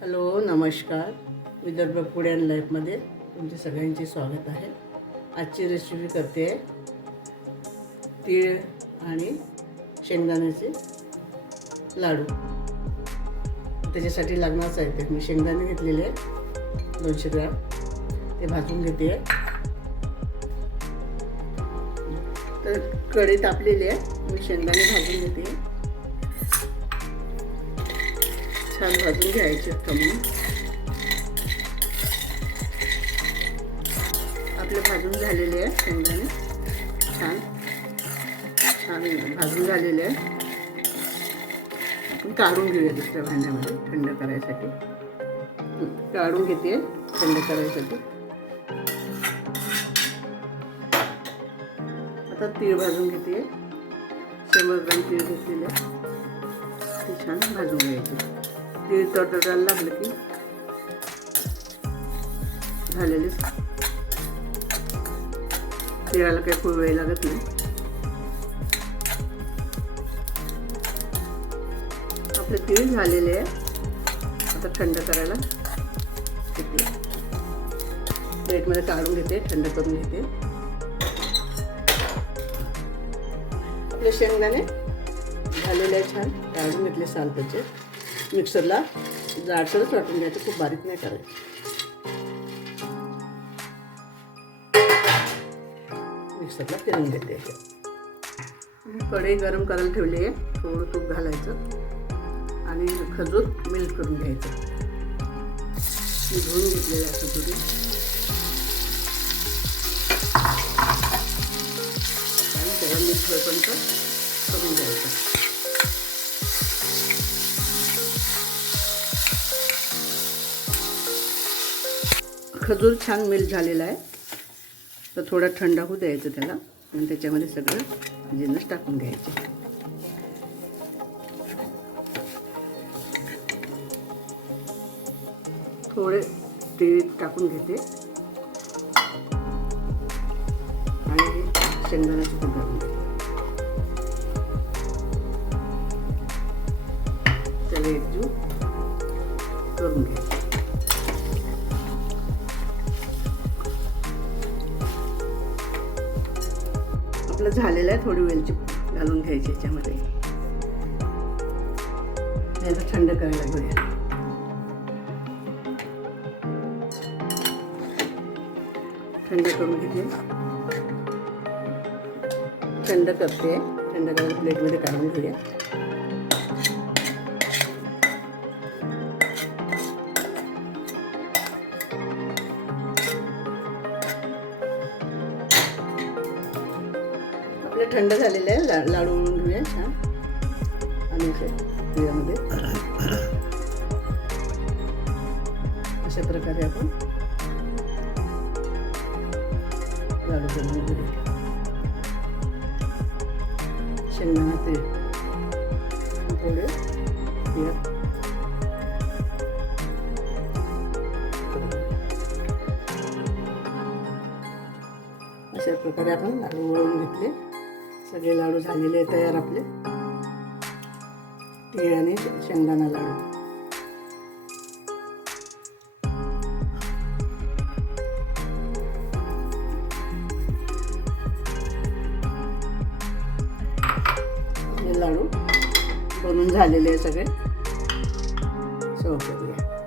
Hello नमस्कार. Vidarbha food and लाईफमध्ये तुमचे सगळ्यांचे स्वागत आहे. आजची रेसिपी करते आहे तीळ आणि शेंगदाण्याचे लाडू. त्याच्यासाठी लागणार साहित्य. मी शेंगदाणे घेतलेले आहे दोनशे ग्रॅम. ते भाजून घेते. आहे तर कढी तापलेली आहे मी शेंगदाणे भाजून घेते. छान भाजून घ्यायचे कमी. आपले भाजून झालेले आहे शेंगदाणे. छान. छान भाजून झालेले आहे आपण काढून घेऊया दुसऱ्या भांड्यामध्ये थंड करायसाठी. काढून घेते थंड करायसाठी. आता तीळ भाजून घेते. शंभर ग्राम तीळ घेतलेले आहे. ते छान भाजून घ्यायचे. तीळ तडतडायला लागलं की झालेले तिळाला काही फुल वेळ लागत नाही। आपले तीळ झालेले आहे आता थंड करायला घेते प्लेटमध्ये काढून घेते थंड करून घेते आपले शेंगदाणे छान काढून घेतले साल त्याचे मिक्सरला जाडसरच वाटून घ्यायचं खूप बारीक नाही करायचं. मिक्सरला फिरून घेते. कढई गरम करायला ठेवली आहे थोडं तूप घालायचं आणि खजूर मिल्क करून घ्यायचं. धुवून घेतलेलं आहे खजुरी. आणि त्याला मिल्क होईपर्यंत खजूर छान मिल झालेला आहे. तर थोडा थंड होऊ द्यायचं त्याला. आणि त्याच्यामध्ये सगळं जिन्नस टाकून घ्यायचे. थोडे तेल टाकून घेते. आणि शेंगदाण्याचं पण टाकून घेते त्याला एकजीव आपलं झालेलं आहे थोडी वेलची घालून घ्यायची याच्यामध्ये. याला थंड करायला घेऊया. थंड करून घेते. थंड करते. थंड करून प्लेटमध्ये काढून घेऊया. थंड झालेले आहे. ला लाडू म्हणून घेऊया छान. आणि असे तुझ्यामध्ये अशा प्रकारे आपण लाडू बनवून घेऊया. शेंगदाणा तेल थोडे तेल अशा प्रकारे आपण लाडू वळून घेतले. सगळे लाडू झालेले आहे तयार आपले. तीळ आणि शेंगदाणा लाडू. हे लाडू बनून झालेले आहे सगळे. सर्व करूया